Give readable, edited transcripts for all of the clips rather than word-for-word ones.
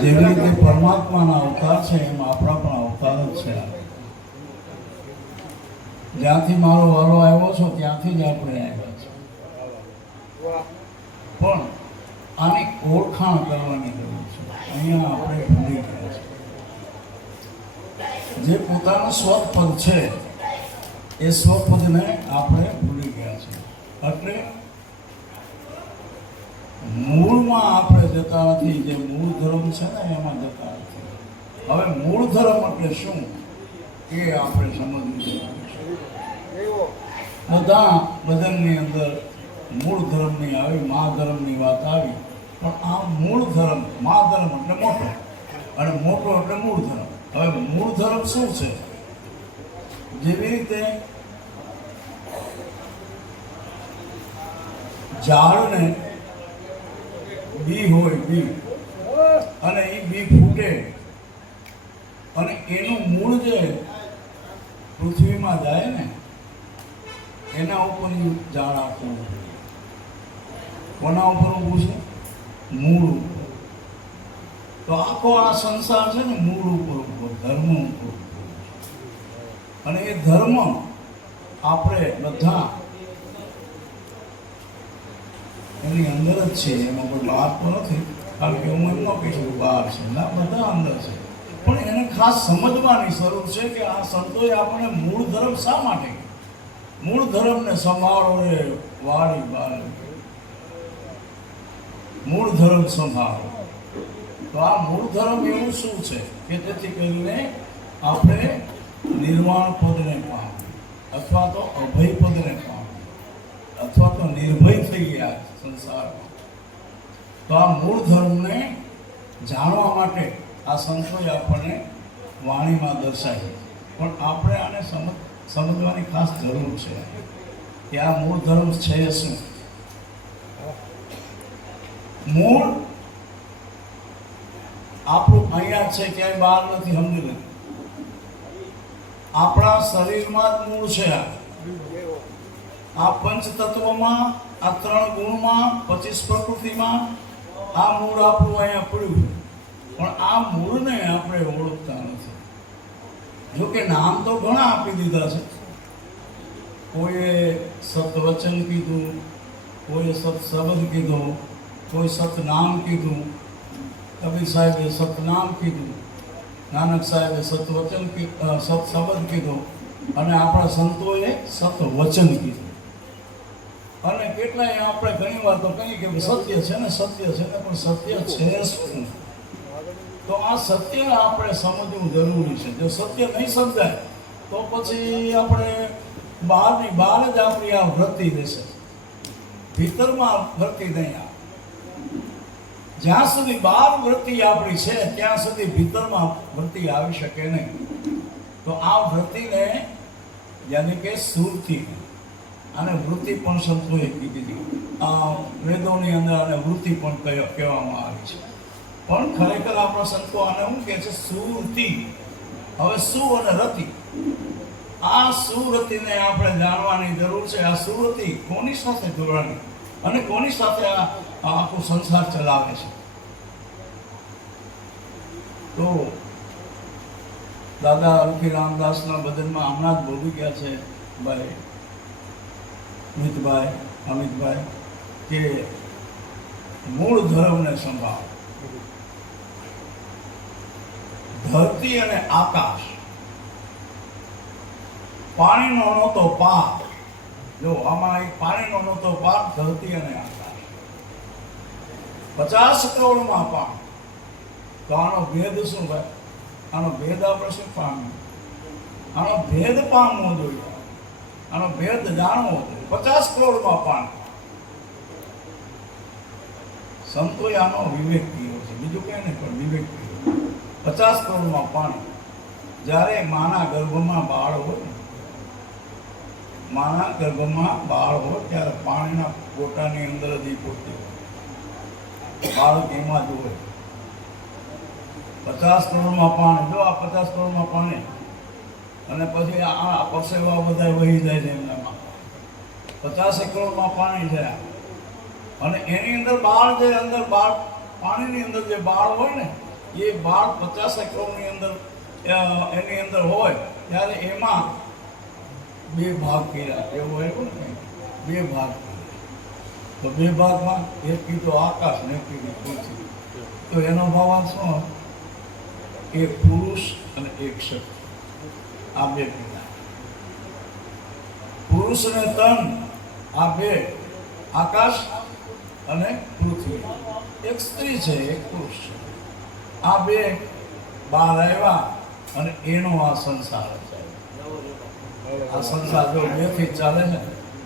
જેવી રીતે પરમાત્માના અવતાર છે એમ આપણા પણ અવતાર જ છે. જ્યાંથી મારો વારો આવ્યો છો ત્યાંથી જ આપણે આવ્યા છે. પણ આની ઓળખાણ કરવાની જરૂર છે. અહીંયા આપણે ભૂલી ગયા છે. જે પોતાનું સ્વપદ છે એ સ્વપદને આપણે ભૂલી ગયા છે. એટલે મૂળમાં આપણે જતા નથી. જે મૂળ ધર્મ છે ને એમાં જતા નથી. હવે મૂળ ધર્મ એટલે શું એ આપણે સમજવું જરૂરી છે. બધાની અંદર મૂળ ધર્મની આવી, મા ધર્મની વાત આવી, પણ આ મૂળ ધર્મ, મા ધર્મ એટલે મોટો અને મોટો એટલે મૂળ ધર્મ. હવે મૂળ ધર્મ શું છે? જેવી રીતે ઝાડને બી હોય, બી, અને એ બી ફૂટે અને એનું મૂળ જે પૃથ્વીમાં જાય ને એના ઉપર ઝાડ આખું. કોના ઉપર ઊભું છે? મૂળ ઉપર. તો આખો આ સંસાર છે ને મૂળ ઉપર ઊભો, ધર્મ ઉપર. અને એ ધર્મ આપણે બધા એની અંદર જ છે. એમાં કોઈ બહાર તો નથી, કારણ કે હું એમ ન કહી શકું બહાર છે. ના, બધા અંદર છે. પણ એને ખાસ સમજવાની જરૂર છે કે આ સંતોએ આપણને મૂળ ધર્મ શા માટે, મૂળ ધર્મને સંભાળો રે વાળી બાળી, મૂળ ધર્મ સંભાળો. તો આ મૂળ ધર્મ એવું શું છે કે જેથી કરીને આપણે નિર્વાણ પદને પામીએ, અથવા તો અભય પદને પામીએ, અથવા તો નિર્ભય થઈ ગયા સંસારમાં. તો આ મૂળ ધર્મને જાણવા માટે આ સંતોએ આપણને વાણીમાં દર્શાવી. પણ આપણે આને સમજવાની ખાસ જરૂર છે કે આ મૂળ ધર્મ છે શું. મૂળ આપણું અહીંયા છે, ક્યાંય બહાર નથી. સમજી લે, આપણા શરીરમાં જ મૂળ છે. આ પંચ તત્વમાં, આ 3 ગુણમાં, 25 પ્રકૃતિમાં આ મૂળ આપણું અહીંયા પડ્યું. પણ આ મૂળને આપણે ઓળખતા નથી. જો કે નામ તો ઘણા આપી દીધા છે. કોઈએ સતવચન કીધું, કોઈએ સત્શબ્દ કીધો, કોઈ સતનામ કીધું, કબીર સાહેબે સતનામ કીધું, નાનક સાહેબે સતવચન સત્શબ્દ કીધો, અને આપણા સંતોએ સતવચન કીધું. અને કેટલાય આપણે ઘણી વાર તો કહીએ કે સત્ય છે ને, સત્ય છે ને, પણ સત્ય છે શું? તો આ સત્ય આપણે સમજવું જરૂરી છે. જો સત્ય નહીં સમજાય તો પછી આપણે બહારની બહાર જ આપણી આ વૃત્તિ રહેશે, ભીતરમાં વૃત્તિ નહીં આવે. જ્યાં સુધી બહાર વૃત્તિ આપણી છે ત્યાં સુધી ભીતરમાં વૃત્તિ આવી શકે નહીં. તો આ વૃત્તિને યાની કે સુરતી, અને વૃત્તિ પણ સંતોએ કીધી. આ વેદોની અંદર આને વૃત્તિ પણ કહેવામાં આવી છે. પણ ખરેખર આપણા સંતો આને શું કહે છે? સુરતી. હવે સુ અને રતિ, આ સુરતીને આપણે જાણવાની જરૂર છે. આ સુરતી કોની સાથે જોડાણી અને કોની સાથે આ આખો સંસાર ચલાવે છે? તો દાદા અલખી રામદાસના ભજનમાં હમણાં જ બોલી ગયા છે ભાઈ મિતભાઈ, અમિતભાઈ, કે મૂળ ધર્મને સંભાળ. ધરતી અને આકાશ, પાણીનો નહોતો પાર. જો આમાં એક પાણીનો નહોતો પાર, ધરતી અને આકાશ, 50 કરોડમાં પાણી. તો આનો ભેદ શું ભાઈ? આનો ભેદ આપણે શું પામ્યું? આનો ભેદ પામવો જોઈએ, આનો ભેદ જાણવો જોઈએ. 50 કરોડમાં પાણી. સંતોએ આનો વિવેક કર્યો છે, બીજું કઈ નહીં, પણ વિવેક કર્યો. 50 કરોડમાં પાણી. જ્યારે માના ગર્ભમાં બાળ હોય, માના ગર્ભમાં બાળ હોય ત્યારે પાણીના ગોટાની અંદર જ પોતે બાળક એમાં જ હોય. 50 કરોડમાં પાણી. જો આ 50 કરોડમાં પાણી, અને પછી આ પરસેવા બધા વહી જાય છે એમનામાં. 50 કરોડમાં પાણી છે. અને એની અંદર બાળ જે અંદર બાળ પાણીની અંદર જે બાળ હોય ને એ બાળ 50 એકરની અંદર એની અંદર હોય ત્યારે એમાં બે ભાગ કર્યા એવું હોય ને બે ભાગ તો બે ભાગમાં એક કીધો આકાશ ને એક કીધું પૃથ્વી તો એનો ભાવ શું એક પુરુષ અને એક શક્તિ આ બે કીધા પુરુષ અને તન આ બે આકાશ અને પૃથ્વી એક સ્ત્રી છે એક પુરુષ છે આ બે બહાર આવ્યા અને એનો આ સંસાર છે આ સંસાર જો બેથી ચાલે છે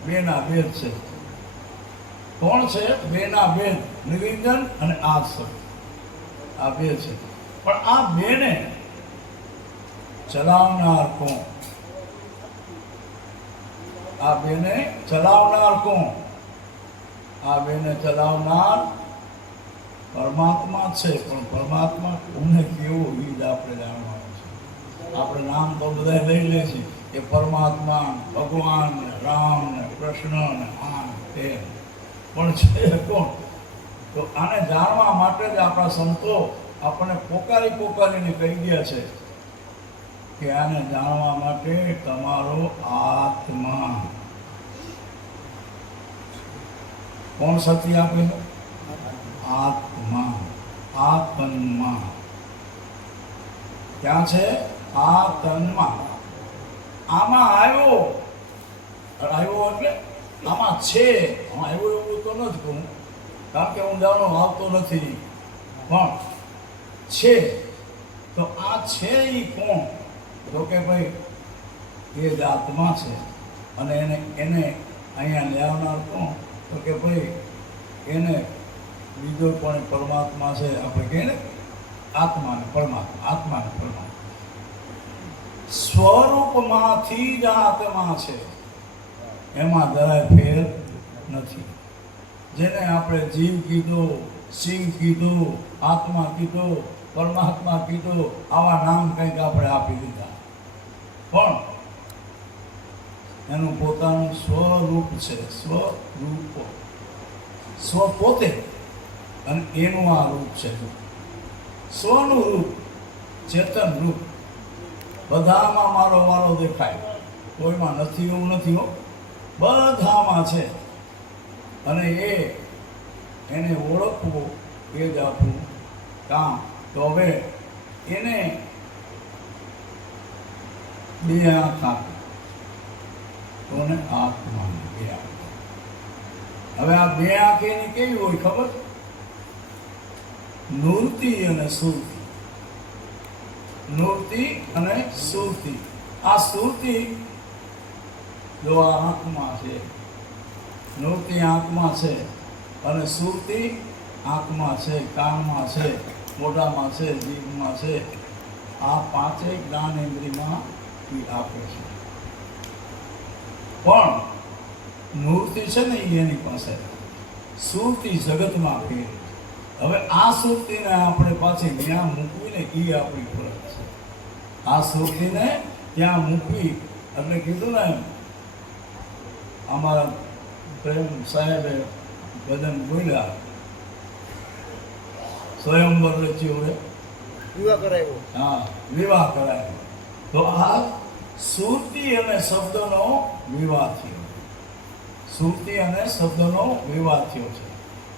બેના ભેદ છે કોણ છે બેના ભેદ નિરંજન અને આ શક્તિ આ બે છે પણ આ બેને ચલાવનાર કોણ આ બેને ચલાવનાર કોણ આ બેને ચલાવનાર પરમાત્મા છે પણ પરમાત્મા કોને કેવો વિધ આપણે જાણવાનું છે આપણે નામ તો બધા લઈ લે છે કે પરમાત્મા ભગવાન રામ ને કૃષ્ણ ને આ તે પણ છે કોણ તો આને જાણવા માટે જ આપણા સંતો આપણને પોકારીને કહી ગયા છે કે આને જાણવા માટે તમારો આત્મા કોણ સત્ય આપે છે આત્મા આત્મા ક્યાં છે આત્મા આમાં આવ્યો એટલે આમાં છે આવ્યો એવું તો નથી કહું કારણ કે હું જાણો આવતો નથી પણ છે તો આ છે એ કોણ તો કે ભાઈ એ જ આત્મા છે અને એને અહીંયા લેવનાર કોણ તો કે ભાઈ એને બીજો પણ પરમાત્મા છે આપણે કહીએ ને આત્મા ને પરમાત્મા સ્વરૂપમાંથી જ આત્મા છે એમાં જરાય ફેર નથી જેને આપણે જીવ કીધો સિંહ કીધો આત્મા કીધો પરમાત્મા કીધો આવા નામ કંઈક આપણે આપી દીધા પણ એનું પોતાનું સ્વરૂપ છે સ્વ પોતે અને એનું આ રૂપ છે સ્વનું રૂપ ચેતન રૂપ બધામાં મારો વારો દેખાય કોઈમાં નથી એવું નથી હો બધામાં છે અને એને ઓળખવું એ જ આપણું કામ તો હવે એને બે આંખ આપે કોને આત્મા બે આંખ હવે આ બે આંખ એની કેવી હોય ખબર નૂરતિ અને સુરતિ નૂરતિ અને સુરતિ આ સુરતિ જો આ આંખમાં છે નૂરતિ આંખમાં છે અને સુરતિ આંખમાં છે કાનમાં છે મોઢામાં છે જીભમાં છે આ પાંચેય જ્ઞાન ઇન્દ્રિયમાં આપે છે પણ મૂર્તિ છે ને એની પાસે સુરતિ જગતમાં ફેર હવે આ સુરતિને આપણે પાછી ત્યાં મૂકવીને એ આપણી ફરજ છે આ સુરતિને ત્યાં મૂકવી એટલે કીધું ને અમારા પ્રેમ સાહેબે ભજન બોલ્યા સ્વયંવર રચ્યું વિવાહ કરાવ્યો હા વિવાહ કરાવ્યો તો આ સુરતી અને શબ્દનો વિવાહ થયો સુરતી અને શબ્દનો વિવાહ થયો છે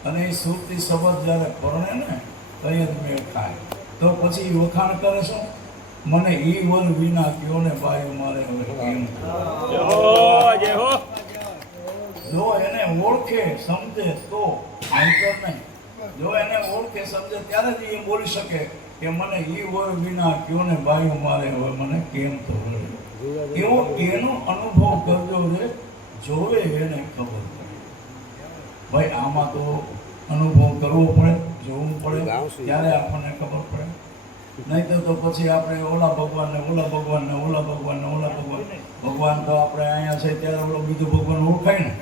અને એ સુરતી શબ્દ જ્યારે પરણે ને તઈ જ મેળ ખાય તો પછી વખાણ કરે છે મને ઈ વર વિના કયો ને બાયું મારે હવે કેમ જો એને ઓળખે સમજે તો આંતર નહીં જો એને ઓળખે સમજે ત્યારે જ એ બોલી શકે કે મને ઈ વર વિના કયો ને બાયું મારે હવે મને કેમ તો એવો એનો અનુભવ કરજો રે જોવે એને ખબર પડે ભાઈ આમાં તો અનુભવ કરવો પડે જોવું પડે ત્યારે આપણને ખબર પડે નહીં તો પછી આપણે ઓલા ભગવાન ભગવાન તો આપણે અહીંયા છે ત્યારે ઓલો બીજો ભગવાન ઓળખાય ને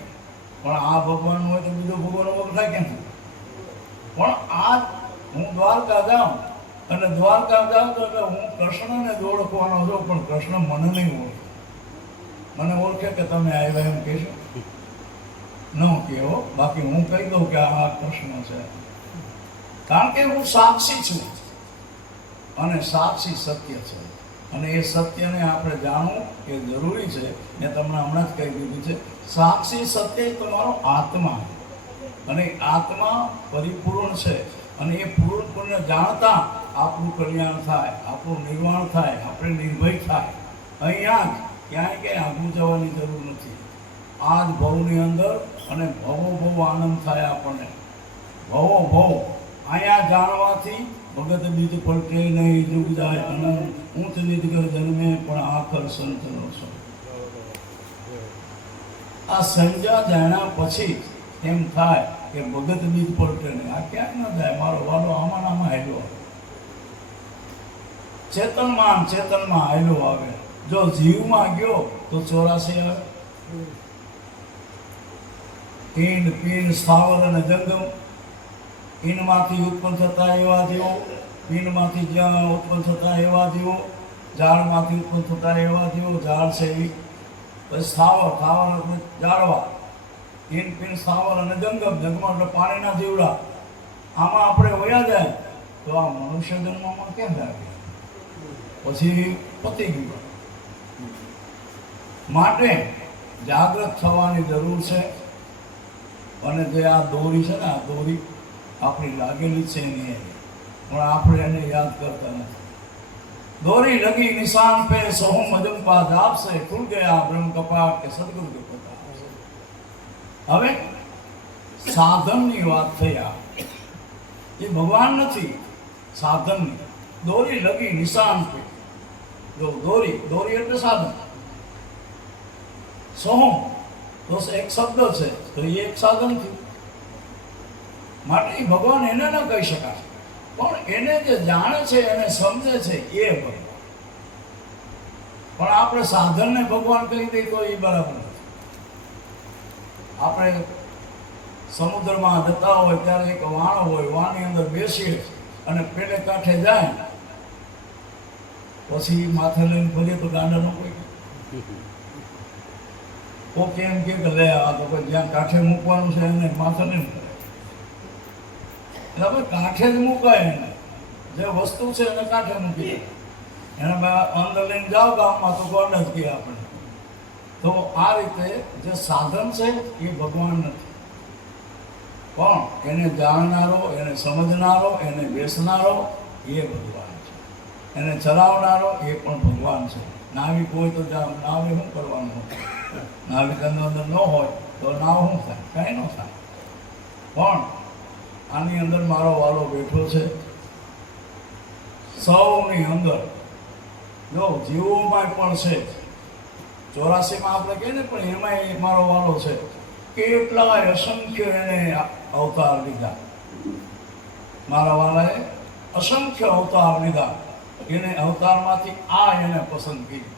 પણ આ ભગવાન હોય તો બીજો ભગવાન ઓળખાય કેમ પણ આ હું દ્વારકા જાઉં અને દ્વારકા જાઉં તો એટલે હું કૃષ્ણને જ ઓળખવાનો છું પણ કૃષ્ણ મને નહીં ઓળખે મને ઓળખે કે તમે આવ્યા એમ કહેશો ન કહેવો, બાકી હું કહી દઉં કે આ કૃષ્ણ છે, કારણ કે હું સાક્ષી છું અને સાક્ષી સત્ય છે, અને એ સત્યને આપણે જાણવું એ જરૂરી છે. મેં તમને હમણાં જ કહી દીધું છે, સાક્ષી સત્ય એ તમારો આત્મા, અને આત્મા પરિપૂર્ણ છે, અને એ પૂર્ણપૂર્ણ જાણતા આપણું કલ્યાણ થાય, આપણું નિર્વાણ થાય, આપણે નિર્ભય થાય. અહીંયા જ ક્યાંય ક્યાંય આગળ જવાની જરૂર નથી. આ જ ભવની અંદર, અને ભવો ભવ આનંદ થાય આપણને, ભવો ભવ અહીંયા જાણવાથી ભગત બીજ પલટે નહીં, જુગ જાય અનંત, ઊંચ નિજ કર જન્મે પણ આખર સંતનો છો. આ સંજ્ઞા જાણ્યા પછી એમ થાય કે ભગત બીજ પલટે નહીં. આ ક્યાંય ન જાય, મારો વાલો આમાં આમાં હાલ્યો, ચેતનમાં હાલ્યો આવે. જો જીવમાં ગયો તો 84 આવે. પિંડ પિંડ સ્થાવર અને જંગમ, પિંડમાંથી ઉત્પન્ન થતા એવા જીવો, પિંડમાંથી જ્યાં ઉત્પન્ન થતા એવા જીવો, ઝાડમાંથી ઉત્પન્ન થતા એવા જીવો, ઝાડ છે એ. પછી સ્થાવર એટલે ઝાડવા, પિંડ સ્થાવર અને જંગમ, જંગમ એટલે પાણીના જીવડા. આમાં આપણે વયા જાય તો આ મનુષ્ય જન્મમાં કેમ લાગે? પછી પતી ગયું. માટે જાગૃત થવાની જરૂર છે. અને જે આ દોરી છે ને, આ દોરી આપણી લાગેલી છે એની, પણ આપણે એને યાદ કરતા નથી. દોરી લગી નિશાન પે સહુ મજંપા જાપ સે ખુલ ગયા બ્રહ્મ કપાટ કે સદગુરુ કે પ્રતાપ. હવે સાધનની વાત થઈ. આ એ ભગવાન નથી, સાધનની. દોરી લગી નિશાન પે, જો દોરી એટલે સાધન. સોહમ તો એક શબ્દ છે, તો એ એક સાધન થયું. માટે ભગવાન એને ન કહી શકાય, પણ એને જે જાણે છે, એને સમજે છે એ ભગવાન. પણ આપણે સાધનને ભગવાન કહી દઈએ તો એ બરાબર નથી. આપણે સમુદ્રમાં જતા હોય ત્યારે એક વાણ હોય, વાણની અંદર બેસીએ અને પેલે કાંઠે જાય, પછી માથે લઈને ફરીએ તો ગાંડા ન કોઈ. કોક એમ કે લે આ તો જ્યાં કાંઠે મૂકવાનું છે એને માથે નહીં મૂકે. એટલે આપણે કાંઠે જ મુકાય, એને જે વસ્તુ છે એને કાંઠે મૂકી, એને અંદર લઈને જાઓ ગામમાં તો ગોળ જ કહે આપણે. તો આ રીતે જે સાધન છે એ ભગવાન નથી, પણ એને જાણનારો, એને સમજનારો, એને બેસનારો એ ભગવાન છે. એને ચલાવનારો એ પણ ભગવાન છે. નાવિક હોય તો નાવે શું કરવાનું? નાવિક અંદર ન હોય તો નાવ શું થાય? કાંઈ ન થાય. પણ આની અંદર મારો વાલો બેઠો છે. સૌની અંદર જો જીવોમાં પણ છે, 84માં આપણે કહીએ ને, પણ એમાંય મારો વાલો છે. કેટલા અસંખ્ય એને અવતાર લીધા. મારા વાલાએ અસંખ્ય અવતાર લીધા. એને અવતારમાંથી આ એને પસંદ કરી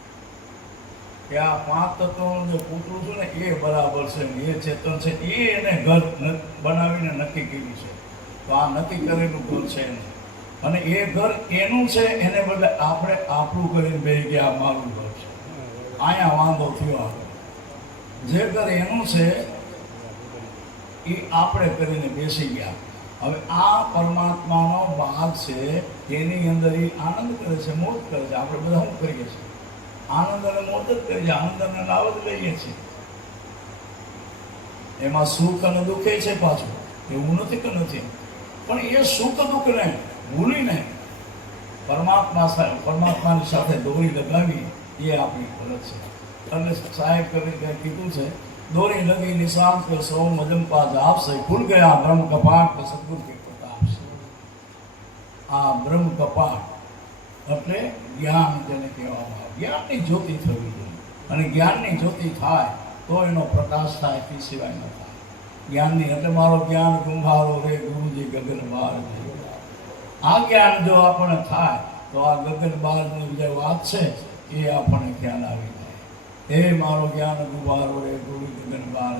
કે આ 5 તત્વોનું જે પૂતળું છે ને એ બરાબર છે, એ ચેતન છે, એ એને ઘર બનાવીને નક્કી કર્યું છે. તો આ નક્કી કરેલું ઘર છે એને, અને એ ઘર એનું છે, એને બદલે આપણે આપણું કરીને બે ગયા આ મારું ઘર છે. અહીંયા વાંધો થયો. આપણે જે ઘર એનું છે એ આપણે કરીને બેસી ગયા. હવે આ પરમાત્માનો ભાગ છે, એની અંદર એ આનંદ કરે છે, મોજ કરે છે. આપણે બધા શું કરીએ છીએ? આનંદ અને મોજ જ કરીએ, આનંદ અને લાવ જ લઈએ છીએ. એમાં સુખ અને દુઃખ છે પાછું, એવું નથી કે નથી. પણ એ સુખ દુઃખને ભૂલીને પરમાત્માની સાથે દોરી લગાવી એ આપણી ફરજ છે. એટલે સાહેબ કીધું છે, દોરી લગી નિશાન કે સૌ મજંપા જાપ સે ખુલ ગયા બ્રહ્મ કપાટ કે સદગુરુ કે પ્રતાપ સે. આ બ્રહ્મ કપાટ એટલે જ્ઞાન, જેને કહેવામાં આવે, જ્ઞાનની જ્યોતિ થવી જોઈએ. અને જ્ઞાનની જ્યોતિ થાય તો એનો પ્રકાશ થાય, તે સિવાય ન થાય. જ્ઞાનની એટલે મારો જ્ઞાન ગુંભારો રે ગુરુજી ગગન બાર. આ જ્ઞાન જો આપણને થાય તો આ ગગન બારની જે વાત છે એ આપણને ખ્યાલ આવી જાય. એ મારો જ્ઞાન ગુંભારો રે ગુરુ ગગન બાર.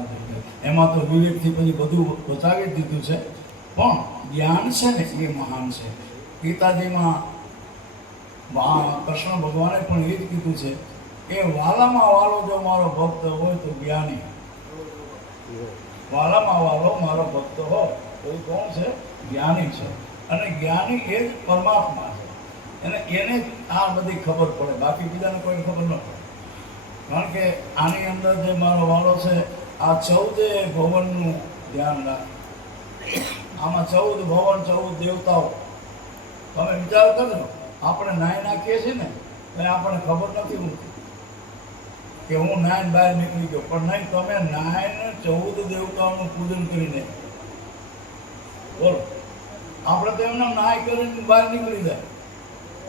એમાં તો વિવેકથી પછી બધું બચાવી દીધું છે, પણ જ્ઞાન છે ને એ મહાન છે. ગીતાજીમાં કૃષ્ણ ભગવાને પણ એ જ કીધું છે કે વાલામાં વાલો જો મારો ભક્ત હોય તો જ્ઞાની. વાલામાં વાલો મારો ભક્ત હો તો એ કોણ છે? જ્ઞાની છે. અને જ્ઞાની એ જ પરમાત્મા છે. અને એને આ બધી ખબર પડે, બાકી બીજાને કોઈને ખબર ન પડે. કારણ કે આની અંદર જે મારો વાલો છે આ 14 ભવનનું ધ્યાન રાખે. આમાં 14 ભવન, 14 દેવતાઓ. તમે વિચાર કરો, આપણે નાય નાખીએ છીએ ને એટલે આપણને ખબર નથી હોતી કે હું નાયને બહાર નીકળી ગયો, પણ નહીં, તમે નાયને 14 દેવતાઓનું પૂજન કરીને બોલો. આપણે તો એમના નાય કરીને બહાર નીકળી જાય,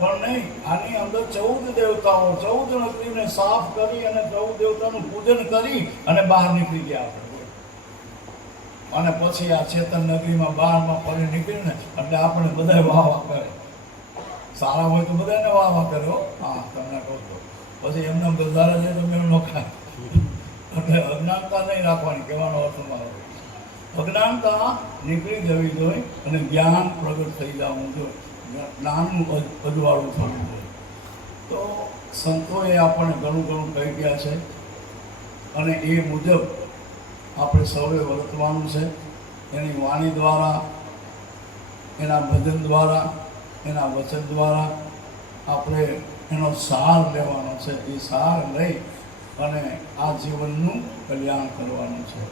પણ નહીં, આની અંદર 14 દેવતાઓ, 14 નગરીને સાફ કરી અને 14 દેવતાનું પૂજન કરી અને બહાર નીકળી ગયા આપણે. અને પછી આ ચેતન નગરીમાં બહારમાં ફરી નીકળીને એટલે આપણે બધા વાહ વાહ કરે. સારા હોય તો બધાને વાહ વાહ કરે. હા, તમને કહું તો પછી એમને બધારા જાય તો મેં ન ખાય. એટલે અજ્ઞાનતા નહીં રાખવાની, કહેવાનો અર્થ મારો. અજ્ઞાનતા નીકળી જવી જોઈએ અને જ્ઞાન પ્રગટ થઈ જવું જોઈએ, જ્ઞાનનું અજવાળું થવું જોઈએ. તો સંતોએ આપણને ઘણું ઘણું કહી ગયા છે અને એ મુજબ આપણે સૌએ વર્તવાનું છે. એની વાણી દ્વારા, એના ભજન દ્વારા, એના વચન દ્વારા આપણે એનો સાર લેવાનો છે. એ સાર લઈ અને આ જીવનનું કલ્યાણ કરવાનું છે.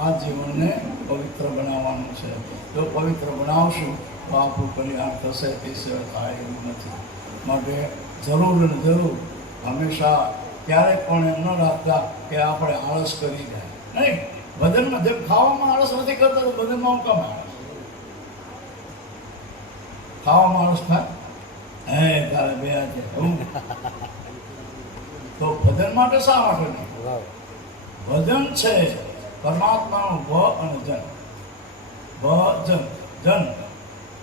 આ જીવનને પવિત્ર બનાવવાનું છે. જો પવિત્ર બનાવશું તો આપણું કલ્યાણ થશે, તે સિવાય થાય એવું નથી. માટે જરૂર ને જરૂર હંમેશા ક્યારેક પણ એમ ન રાખતા કે આપણે આળસ કરી જાય. નહીં, ભજનમાં જેમ ખાવામાં આળસ નથી કરતા તો ભજનમાં કામ આળસ? ખાવામાં આળસ થાય? હે તારે બે છે તો ભજન માટે શા માટે નહીં? ભજન છે પરમાત્માનું ભ અને જન. ભજન જન,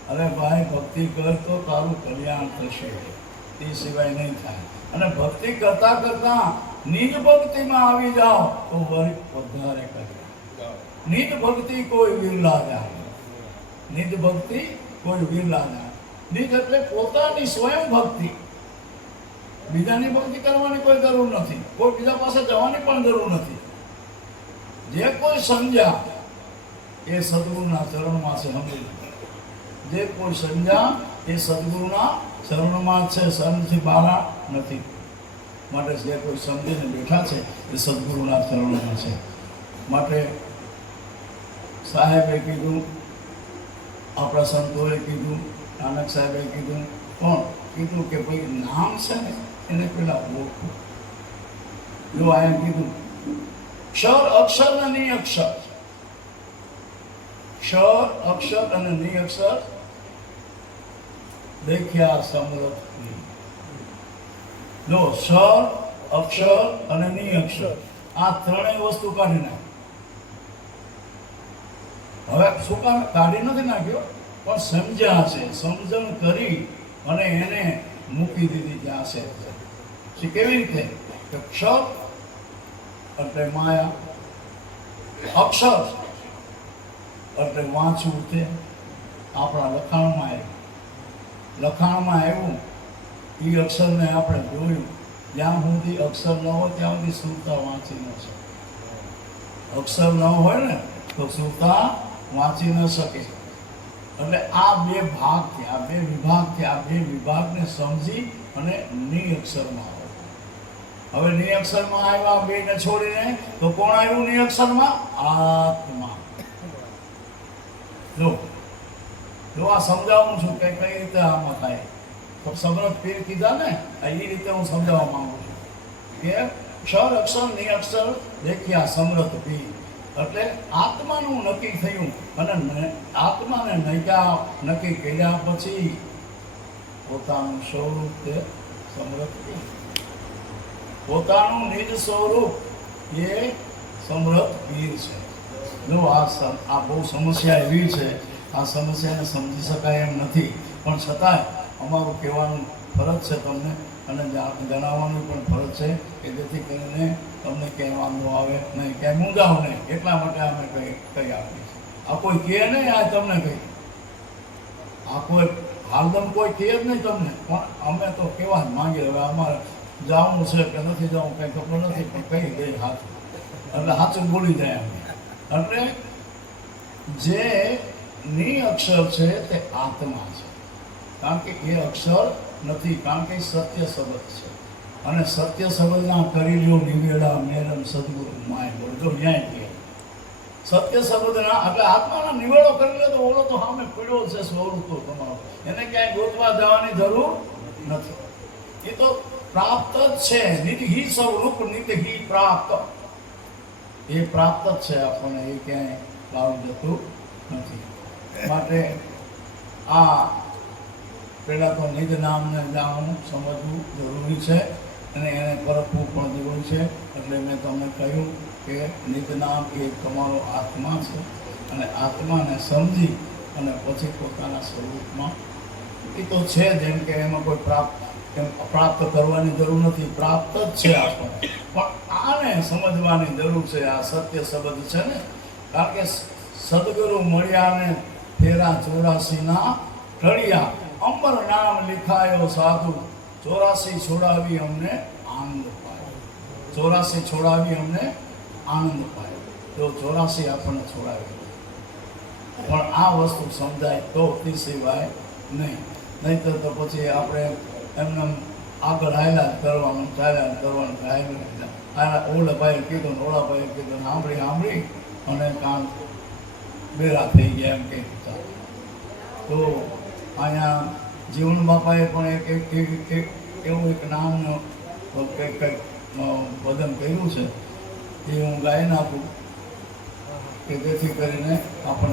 અરે ભાઈ ભક્તિ કર તો તારું કલ્યાણ થશે, તે સિવાય નહીં થાય. અને ભક્તિ કરતા કરતા નિજ ભક્તિમાં આવી જાઓ તો વળી વધારે કલ્યાણ. નિજ ભક્તિ કોઈ વિરલા જાય, નિજ ભક્તિ કોઈ વિરલા જાય. નિજ એટલે પોતાની સ્વયં ભક્તિ. બીજાની ભક્તિ કરવાની કોઈ જરૂર નથી, કોઈ બીજા પાસે જવાની પણ જરૂર નથી. જે કોઈ સમજ્યા એ સદગુરુના ચરણમાં છે. સમજી, જે કોઈ સમજ્યા એ સદગુરુના ચરણમાં છે, શરણથી બહાર નથી. માટે જે કોઈ સમજીને બેઠા છે એ સદગુરુના ચરણમાં છે. માટે સાહેબે કીધું, આપણા સંતોએ કીધું, નાનક સાહેબે કીધું, પણ કીધું કે ભાઈ નામ છે ને એને પેલા ઓળખો. જો અહીંયા કીધું ક્ષર અક્ષર અને નિઅક્ષર, ક્ષર અક્ષર અને નિઅક્ષર દેખ્યા સમરથ. જો ક્ષર અક્ષર અને નિઅક્ષર આ ત્રણેય વસ્તુ કાઢી નાખ. હવે શું કાઢી નથી નાખ્યો, પણ સમજ્યા છે, સમજણ કરી અને એને મૂકી દીધી ત્યાં છે. કેવી રીતે? ક્ષર એટલે માયા, અક્ષર એટલે વાંચવું, તે આપણા લખાણમાં આવ્યું. લખાણમાં આવ્યું એ અક્ષરને આપણે જોયું. જ્યાં સુધી અક્ષર ન હોય ત્યાં સુધી સુરતા વાંચી ન શકે. અક્ષર ન હોય ને તો સુરતા વાંચી ન શકે. એટલે આ બે ભાગ છે, આ બે વિભાગ છે. આ બે વિભાગને સમજી અને નિઅક્ષરમાં આવે. હવે નિઅક્ષરમાં આવ્યા બેને છોડીને તો કોણ આવ્યું નિઅક્ષરમાં? આત્મા. જો આ સમજાવું છું કે કઈ રીતે આમાં થાય. તો સમરથ પીર કીધા ને એ રીતે હું સમજાવવા માંગુ છું કે ક્ષર અક્ષર નિઅક્ષર દેખ્યા સમરથ પીર. એટલે આત્માનું નક્કી થયું અને આત્માને નક્કી કર્યા પછી પોતાનું સ્વરૂપ તે સમરથ પીર. પોતાનું નિજ સ્વરૂપ એ સમરથ પીર છે. જો આ બહુ સમસ્યા એવી છે, આ સમસ્યાને સમજી શકાય એમ નથી, પણ છતાંય અમારું કહેવાનું ફરજ છે તમને અને જણાવવાનું પણ ફરજ છે કે જેથી કરીને તમને ક્યાંય વાંધો આવે નહીં, ક્યાંય મૂંઝાવ નહીં. એટલા માટે અમે કહી આપીએ. આ કોઈ કહે નહીં, આ તમને કહી, આ કોઈ હાલદમ કોઈ કહે જ નહીં તમને, પણ અમે તો કહેવા જ માંગીએ. હવે અમારે જવાનું છે કે નથી જવું કંઈ ખબર નથી, પણ કહી દઈએ સાચું, એટલે સાચું બોલી જાય અમે. એટલે જે ની અક્ષર છે તે આત્મા છે, કારણ કે એ અક્ષર નથી, કારણ કે એ સત્ય શબ્દ છે. અને સત્ય શબ્દના કરી લ્યો નિવેડા મેરમ સદગુરુ માય બોલતો ન્યાય કહે. સત્ય શબ્દના એટલે આત્માના નિવેડો કરી લે તો ઓળો તો સામે પડ્યો છે સ્વરૂપ તમારો, એને ક્યાંય ગોતવા જવાની જરૂર નથી. એ તો પ્રાપ્ત જ છે. નિધિ સ્વરૂપ નિધિ પ્રાપ્ત, એ પ્રાપ્ત જ છે આપણને, એ ક્યાંય લાવ જતું નથી. માટે આ પહેલાં તો નિજ નામને જાણવું સમજવું જરૂરી છે અને એને પરખવું પણ જરૂરી છે. એટલે મેં તમને કહ્યું કે નિજ નામ એ તમારો આત્મા છે અને આત્માને સમજી અને પછી પોતાના સ્વરૂપમાં એ તો છે, જેમ કે એમાં કોઈ પ્રાપ્ત કરવાની જરૂર નથી, પ્રાપ્ત જ છે આપણને. પણ આને સમજવાની જરૂર છે. આ સત્ય શબ્દ છે ને, કારણ કે સદગુરુ મળ્યા ને ફેરા 84ના ઢળિયા, અંબર નામ લિખાયો સાધુ, 84 છોડાવી અમને આનંદ પાયો. 84 છોડાવી અમને આનંદ પાયો. તો 84 આપણને છોડાવી, પણ આ વસ્તુ સમજાય તો તે સિવાય નહીંતર તો પછી આપણે એમને આગળ હાલ્યા કરવાનું ઓલા ભાઈ કીધું ને ઓલા ભાઈ કીધું, સાંભળી અને કાન બેરા થઈ ગયા એમ કહી દીધા. તો અહીંયા જીવન બાપાએ પણ એવું એક નામનું કંઈક ભજન કર્યું છે, એ હું ગાઈ નાખું કે જેથી કરીને આપણે